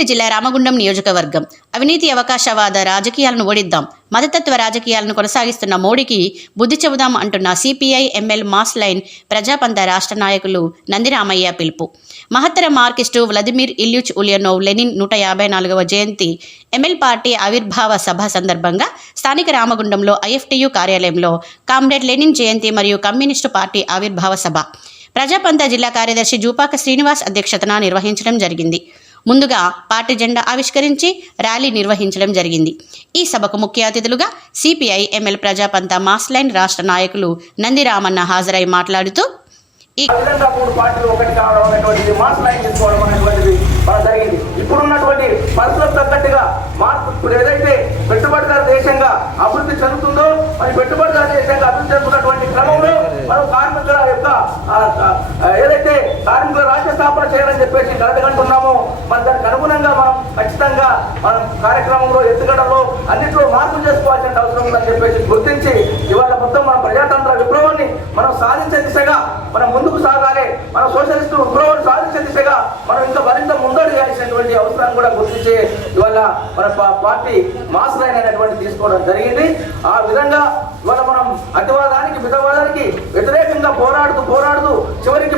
పెద్దపల్లి జిల్లా రామగుండం నియోజకవర్గం. అవినీతి అవకాశవాద రాజకీయాలను ఓడిద్దాం, మతతత్వ రాజకీయాలను కొనసాగిస్తున్న మోడీకి బుద్ధి చెబుదాం అంటున్న సిపిఐ ఎంఎల్ మాస్ లైన్ ప్రజాపంత రాష్ట్ర నాయకులు నందిరామయ్య పిలుపు. మహత్తర మార్కిస్టు వ్లాదిమిర్ ఇల్యూచ్ ఉలియనోవ్ లెనిన్ 154వ జయంతి ఎంఎల్ పార్టీ ఆవిర్భావ సభ సందర్భంగా స్థానిక రామగుండంలో ఐఎఫ్టియు కార్యాలయంలో కామ్రేడ్ లెనిన్ జయంతి మరియు కమ్యూనిస్టు పార్టీ ఆవిర్భావ సభ ప్రజాపంత జిల్లా కార్యదర్శి జూపాక శ్రీనివాస్ అధ్యక్షతన నిర్వహించడం జరిగింది. ముందుగా పార్టీ జెండా ఆవిష్కరించి ర్యాలీ నిర్వహించడం జరిగింది. ఈ సభకు ముఖ్య అతిథులుగా సిపిఐ ఎంఎల్ ప్రజాపంత మాస్ లైన్ రాష్ట్ర నాయకులు నందిరామన్న హాజరై మాట్లాడుతూ ఇప్పుడున్నటువంటి పరిస్థితులకు తగ్గట్టుగా మార్పు ఏదైతే పెట్టుబడిదారు దేశంగా అభివృద్ధి చెందుతుందో మరి పెట్టుబడిదారు దేశంగా అభివృద్ధి చెందుతున్నటువంటి క్రమంలో మనం కార్మికుల యొక్క ఏదైతే కార్మికుల రాజ్య స్థాపన చేయాలని చెప్పేసి కలగంటున్నామో మరి దానికి అనుగుణంగా మనం ఖచ్చితంగా మనం కార్యక్రమంలో ఎత్తుగడలో అన్నింటిలో మార్పులు చేసుకోవాల్సిన అవసరం ఉందని చెప్పేసి గుర్తించి ఇవాళ మొత్తం మన ప్రజాతంత్ర విప్లవాన్ని మనం సాధించే దిశగా మనం ముందుకు సాగాలి. మన సోషలిస్టు విప్లవాన్ని సాధించే దిశగా మనం ఇంకా మరింత ముందడుగు వేయాల్సినటువంటి అవసరాన్ని కూడా గుర్తించి ఇవాళ మన పార్టీ మాస్ లైన్ అనేటువంటి తీసుకోవడం జరిగింది. ఆ విధంగా ఇవాళ మనం అతివాదానికి మితవాదానికి వ్యతిరేకంగా పోరాడుతూ చివరికి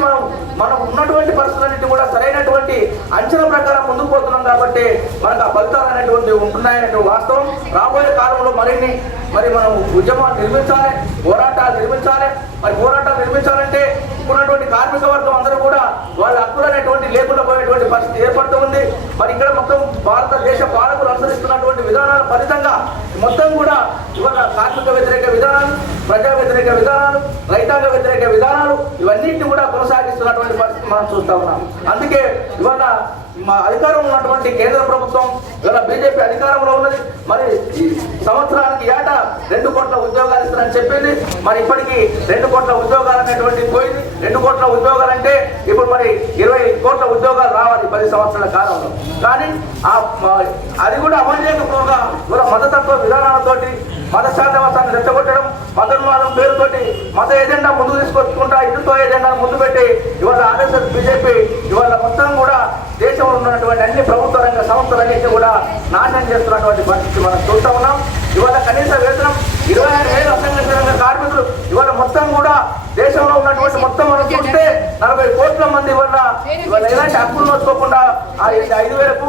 మనం ఉన్నటువంటి పరిస్థితులన్నింటి కూడా సరైనటువంటి అంచనా ప్రకారం ముందుకు పోతున్నాం కాబట్టి మనకు ఆ ఫలితాలు అనేటువంటి ఉంటున్నాయనేటువంటి వాస్తవం. రాబోయే కాలంలో మరి మనం ఉద్యమాలు నిర్మించాలి, పోరాటాలు నిర్మించాలి. మరి పోరాటాలు నిర్మించాలంటే ఇప్పుడున్నటువంటి కార్మిక వర్గం అందరూ కూడా వాళ్ళ హక్కులు అనేటువంటి లేకుండా పోయేటువంటి పరిస్థితి ఏర్పడుతూ ఉంది. మరి ఇక్కడ మొత్తం భారతదేశ పాలకులు అనుసరిస్తున్నటువంటి విధానాల ఫలితంగా మొత్తం కూడా ఇవాళ కార్మిక వ్యతిరేక విధానాలు, ప్రజా వ్యతిరేక విధానాలు, రైతాంగ వ్యతిరేక విధానాలు ఇవన్నింటినీ కూడా కొనసాగిస్తున్నటువంటి పరిస్థితి మనం చూస్తా ఉన్నాం. అందుకే ఇవాళ మా అధికారంలో ఉన్నటువంటి కేంద్ర ప్రభుత్వం ఇవాళ బీజేపీ అధికారంలో ఉన్నది. మరి సంవత్సరానికి ఏటా 2 కోట్ల ఉద్యోగాలు ఇస్తారని చెప్పింది. మరి ఇప్పటికీ 2 కోట్ల ఉద్యోగాలు అనేటువంటి పోయింది. 2 కోట్ల ఉద్యోగాలు అంటే ఇప్పుడు మరి 20 కోట్ల ఉద్యోగాలు రావాలి 10 సంవత్సరాల కాలంలో. కానీ అది కూడా అమలు చేయకపోగా ఇవాళ మతతత్వ విధానాలతోటి మత శాంతవాసాన్ని రెచ్చగొట్టడం, మతోన్మాదం పేరుతోటి మత ఎజెండా ముందుకు తీసుకొచ్చుకుంటా హిందుత్వ ఎజెండాను ముందు పెట్టి ఇవాళ ఆర్ఎస్ఎస్ బీజేపీ ఇవాళ మొత్తం కూడా దేశంలో ఉన్నటువంటి అన్ని ప్రభుత్వ రంగ సంస్థలన్నింటినీ కూడా నాశనం చేస్తున్నటువంటి పరిస్థితి మనం చూస్తూ ఉన్నాం. ఇవాళ కనీస వేతనం 26,000 అసంఘటిత రంగ కార్మికులు ఇవాళ మొత్తం కూడా దేశంలో ఉన్నటువంటి మొత్తం మనం చూస్తే 40 కోట్ల మంది ఇవాళ ఎలాంటి హక్కులు నోచుకోకుండా 5,000కు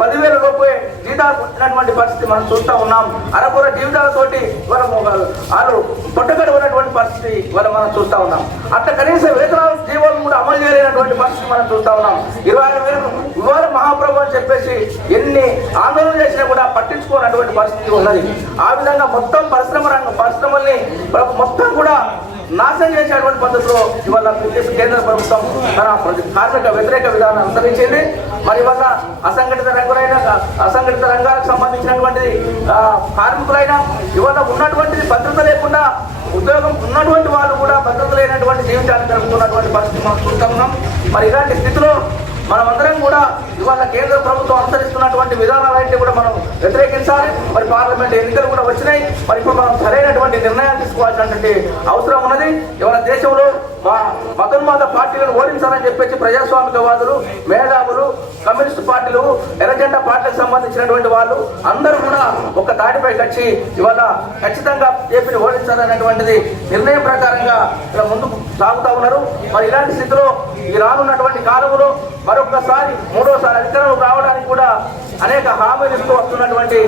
10,000 లోపే జీతాలు పొందినటువంటి పరిస్థితి మనం చూస్తూ ఉన్నాం. అరకొర జీవితాలతోటి ఇవాళ వాళ్ళు పొట్టగడబడినటువంటి పరిస్థితి ఇవాళ మనం చూస్తూ ఉన్నాం. అట్లా కనీస వేతనాలు జీవోలు కూడా అమలు చేయలేనటువంటి పరిస్థితి మనం చూస్తూ ఉన్నాం. 26,000 ఇవాళ మహాప్రభు అని చెప్పేసి ఎన్ని ఆందోళన చేసినా కూడా పట్టించుకోనటువంటి పరిస్థితి ఉన్నది. ఆ విధంగా మొత్తం పరిశ్రమల్ని మొత్తం కూడా నాశనం చేసేటువంటి పద్ధతిలో ఇవాళ కేంద్ర ప్రభుత్వం తన కార్మిక వ్యతిరేక విధానం అనుసరించింది. మరి ఇవాళ అసంఘటిత రంగాలకు సంబంధించినటువంటి కార్మికులైనా ఇవాళ ఉన్నటువంటిది భద్రత లేకుండా ఉద్యోగం ఉన్నటువంటి వాళ్ళు కూడా భద్రత లేనటువంటి జీవితాన్ని జరుపుతున్నటువంటి పరిస్థితి మనం చూస్తూ ఉన్నాం. మరి ఇలాంటి స్థితిలో మనమందరం కూడా ఇవాళ కేంద్ర ప్రభుత్వం అనుసరిస్తున్నటువంటి విధానాలన్నింటినీ కూడా మనం వ్యతిరేకించాలి. మరి పార్లమెంట్ ఎన్నికలు కూడా వచ్చినాయి. మరి ఇప్పుడు మనం సరైనటువంటి నిర్ణయాలు తీసుకోవాల్సినటువంటి అవసరం ఉన్నది. ఇవాళ దేశంలో మతోన్మాద పార్టీలను ఓడించాలని చెప్పేసి ప్రజాస్వామికవాదులు, మేధావులు, కమ్యూనిస్టు పార్టీలు, ఎర్రజెండా పార్టీలకు సంబంధించినటువంటి వాళ్ళు అందరూ కూడా ఒక దాడిపై వచ్చి ఇవాళ ఖచ్చితంగా బీజేపీని ఓడించాలనేటువంటిది నిర్ణయం ప్రకారంగా ఇలా ముందుకు సాగుతూ ఉన్నారు. మరి ఇలాంటి స్థితిలో ఈ రానున్నటువంటి కాలంలో మరొకసారి 3వసారి అధికారంలో రావడానికి కూడా అనేక హామీలు ఇస్తూ వస్తున్నటువంటి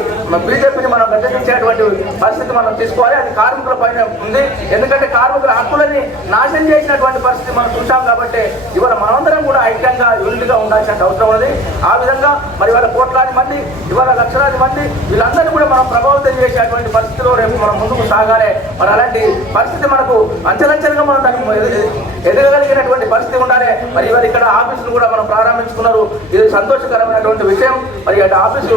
బీజేపీని మనం గద్దెదించేటువంటి పరిస్థితి మనం తీసుకోవాలి. అది కార్మికుల పైన ఉంది. ఎందుకంటే కార్మికుల హక్కులని నాశనం చేసినటువంటి పరిస్థితి మనం చూసాం కాబట్టి ఇవాళ మనమందరం కూడా ఐక్యంగా యూనిట్గా ఉండాల్సిన అవసరం ఉంది. ఆ విధంగా మరి ఇవాళ కోట్లాది మంది ఇవాళ లక్షలాది మంది వీళ్ళందరినీ కూడా మనం ప్రభావితం చేసేటువంటి పరిస్థితిలో రేపు మనం ముందుకు సాగాలి. మరి అలాంటి పరిస్థితి మనకు అంచెలంచెలుగా మనం దానికి ఎదగగలిగినటువంటి పరిస్థితి ఉండాలి. మరి ఇవాళ ఇక్కడ ఆఫీసులు కూడా మనం ప్రారంభించుకున్నారు. ఇది సంతోషకరమైనటువంటి విషయం. మరి ఆఫీసు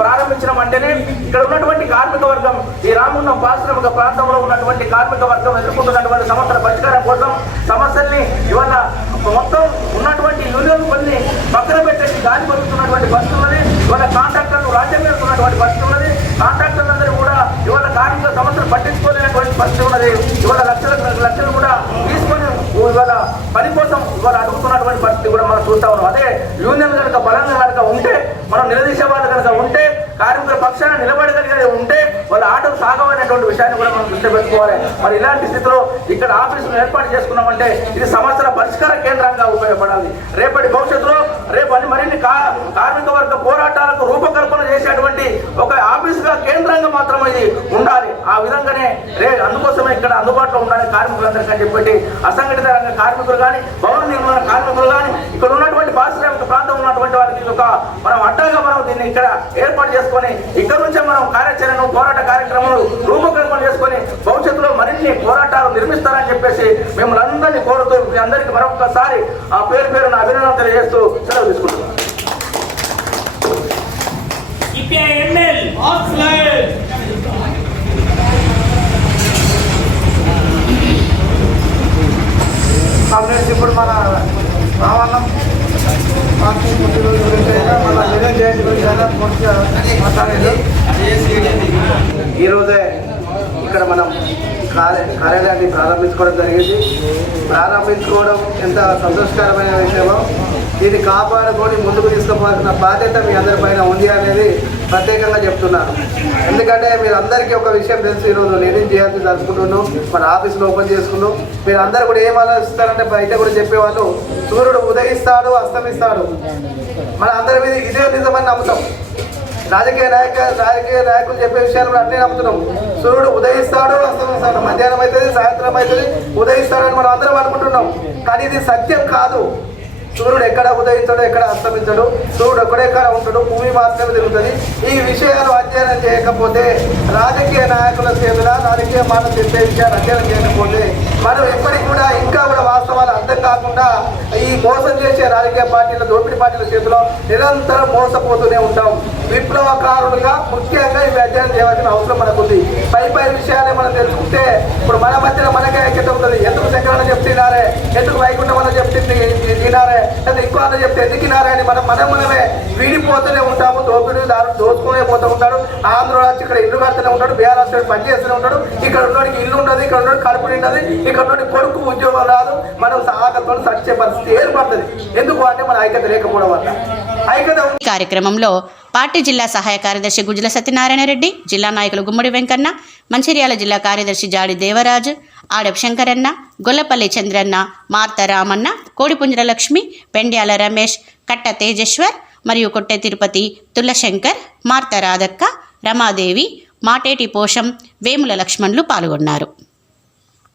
ప్రారంభించడం అంటేనే ఇక్కడ ఉన్నటువంటి కార్మిక వర్గం, ఈ రామగుండం పారిశ్రామిక ప్రాంతంలో ఉన్నటువంటి కార్మిక వర్గం ఎదుర్కొంటున్నటువంటి సమస్యల పరిష్కారం కోసం సమస్యల్ని ఇవాళ మొత్తం ఉన్నటువంటి యూనియన్ కొన్ని పక్కన పెట్టేసి గాలి పడుతున్నటువంటి పరిస్థితి ఉన్నది. ఇవాళ కాంట్రాక్టర్లు రాజ్యం పెడుతున్నటువంటి పరిస్థితి ఉన్నది. కాంట్రాక్టర్లందరూ కూడా ఇవాళ కార్మిక సమస్యలు పట్టించుకోలేనటువంటి పరిస్థితి ఉన్నది. ఇవాళ లక్షలు కూడా తీసుకొని ఇవాళ పని కోసం ఇవాళ అడుగుతున్నటువంటి పరిస్థితి కూడా మనం చూస్తా ఉన్నాం. అదే యూనియన్ కనుక బలంగా కనుక ఉంటే కార్మికుల పక్షాన నిలబడగలిగే ఉంటే వాళ్ళ ఆటలు సాగవనేటువంటి విషయాన్ని కూడా మనం దృష్టి పెట్టుకోవాలి. మరి ఇలాంటి స్థితిలో ఇక్కడ ఆఫీసులు ఏర్పాటు చేసుకున్నామంటే ఇది సమస్యల పరిష్కార కేంద్రంగా ఉపయోగపడాలి. రేపటి భవిష్యత్తులో మరిన్ని కార్మిక వర్గ పోరాటాలకు రూపకల్పన చేసేటువంటి ఒక ఆఫీసుగా కేంద్రంగా మాత్రం ఇది ఉండాలి. ఆ విధంగానే అందుకోసమే ఇక్కడ అందుబాటులో ఉండాలి కార్మికులందరికీ చెప్పి అసంఘటిత రంగ కార్మికులు కానీ, భవన నిర్మాణ కార్మికులు కానీ, ఇక్కడ ఉన్నటువంటి పారిశ్రామిక ప్రాంతం ఉన్నటువంటి వారికి ఒక మనం అడ్డంగా మనం దీన్ని ఇక్కడ ఏర్పాటు చేసుకొని ఇక్కడ నుంచే మనం కార్యాచరణను పోరాట కార్యక్రమాలు రూపకల్పన చేసుకొని భవిష్యత్తులో మరిన్ని పోరాటాలు నిర్మిస్తారని చెప్పేసి మిమ్మల్ని అందరినీ కోరుతూ మీ అందరికీ మరొకసారి ఆ పేరున అభినందనలు తెలియజేస్తూ సెలవు తీసుకుంటున్నాం. ఇప్పుడు మన రావణం పార్టీ పుట్టినరోజు గురించి అయినా మన విజయం జయంతి గురించి అయినా పూర్తిగా మాట్లాడేది. ఈరోజే ఇక్కడ మనం కార్యాలయాన్ని ప్రారంభించుకోవడం జరిగింది. ప్రారంభించుకోవడం ఎంత సంతోషకరమైన విషయమో దీన్ని కాపాడుకొని ముందుకు తీసుకుపోవాల్సిన బాధ్యత మీ అందరిపైన ఉంది అనేది ప్రత్యేకంగా చెప్తున్నాను. ఎందుకంటే మీరు అందరికీ ఒక విషయం తెలుసు, ఈరోజు నిర్ణయం చేయాల్సి జరుపుకుంటున్నాం, మన ఆఫీసులో ఓపెన్ చేసుకున్నాం. మీరు అందరూ కూడా ఏం ఆలోచిస్తారంటే బయట కూడా చెప్పేవాళ్ళు సూర్యుడు ఉదయిస్తాడు అస్తమిస్తాడు, మన అందరి మీద ఇదే నిజమని నమ్ముతాం. రాజకీయ నాయకులు చెప్పే విషయాలు కూడా అన్నీ నమ్ముతున్నాం. సూర్యుడు ఉదయిస్తాడు అస్తమిస్తాడు, మధ్యాహ్నం అవుతుంది సాయంత్రం అవుతుంది, ఉదయిస్తాడని మనం అందరం అనుకుంటున్నాం. కానీ ఇది సత్యం కాదు. సూర్యుడు ఎక్కడ ఉదయించడు, ఎక్కడ అస్తమించడు, సూర్యుడు ఎక్కడెక్కడ ఉంటాడు, భూమి మాత్రమే తిరుగుతుంది. ఈ విషయాలు అధ్యయనం చేయకపోతే, రాజకీయ నాయకుల చేతుల రాజకీయ మాటలు చెప్పే విషయాలు అధ్యయనం చేయకపోతే మనం ఎప్పటికి కూడా ఇంకా కూడా వాస్తవాలు అర్థం కాకుండా ఈ మోసం చేసే రాజకీయ పార్టీల దోపిడీ పార్టీల చేతిలో నిరంతరం మోసపోతూనే ఉంటాం. విప్లవకారులుగా ముఖ్యంగా ఇవి అధ్యయనం చేయవలసిన అవసరం మనకుంది. పై విషయాన్ని మనం తెలుసుకుంటే ఇప్పుడు మన మధ్యన మనకే ఐక్యత ఉంటుంది. ఎందుకు శంకరణ చెప్తున్నారే, ఎందుకు వైకుంఠం అని చెప్తుంది తినారే, లేదా ఇంకో అన్న చెప్తే ఎందుకు తినారే అని మనమే వీడిపోతూనే ఉంటాము. దోపిడీదారు దోచుకునే పోతూ ఉంటాడు. ఆంధ్ర వచ్చి ఇక్కడ ఇల్లు కడుతూనే ఉంటాడు, బీఆర్ వచ్చి పని చేస్తూనే ఉంటాడు. ఇక్కడ ఉన్నోడికి ఇల్లు ఉండదు, ఇక్కడ ఉన్నోడికి కడుపు ఉండదు, ఇక్కడ ఉన్నోడి కొడుకు ఉద్యోగం రాదు. మనం ఆకలితో సచ్చే పరిస్థితి ఏర్పడుతుంది. ఎందుకు అంటే మన ఐక్యత లేకపోవడం వల్ల. ఈ కార్యక్రమంలో పార్టీ జిల్లా సహాయ కార్యదర్శి గుజ్జల సత్యనారాయణ రెడ్డి, జిల్లా నాయకులు గుమ్మడి వెంకన్న, మంచిర్యాల జిల్లా కార్యదర్శి జాడి దేవరాజు, ఆడప్ శంకరన్న, గొల్లపల్లి చంద్రన్న, మార్త రామన్న, కోడిపుంజర లక్ష్మి, పెండ్యాల రమేష్, కట్ట తేజేశ్వర్ మరియు కొట్టె తిరుపతి, తుల్లశంకర్, మార్త రాధక్క, రమాదేవి, మాటేటి పోషం, వేముల లక్ష్మణులు పాల్గొన్నారు.